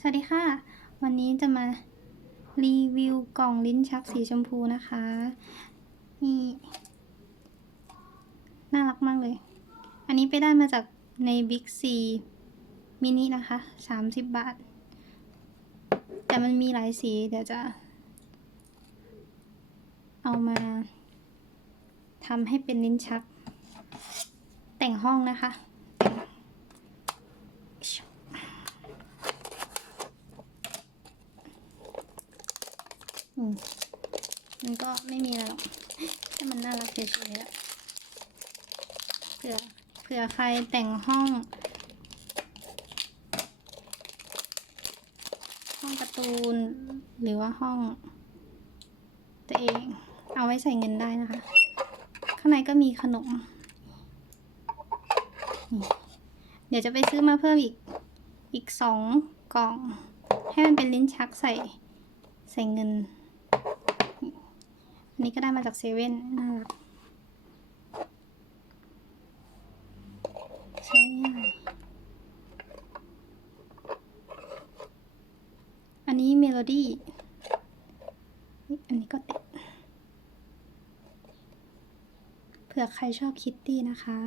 สวัสดีค่ะ วันนี้จะมารีวิวกล่องลิ้นชักสีชมพูนะคะนี่น่ารักมากเลย อันนี้ไปได้มาจากใน Big C มินินะคะ30บาท แต่มันมีหลายสี เดี๋ยวจะ เอามาทำให้เป็นลิ้นชัก แต่งห้องนะคะ อืมมันก็ไม่มีอะไรหรอกแค่มันน่ารักเฉยๆอะเผื่อเผื่อใครแต่งห้อง ห้องการ์ตูน หรือว่าห้อง ตัวเองเอาไว้ใส่เงินได้นะคะ ข้างในก็มีขนม เดี๋ยวจะไปซื้อมาเพิ่มอีก อีกสองกล่อง ให้มันเป็นลิ้นชักใส่ใส่เงิน อันนี้ก็ได้มาจากเซเว่นน่ารักใช้ง่ายอันนี้เมโลดี้ อันนี้ก็ติด เผื่อใครชอบคิตตี้นะคะ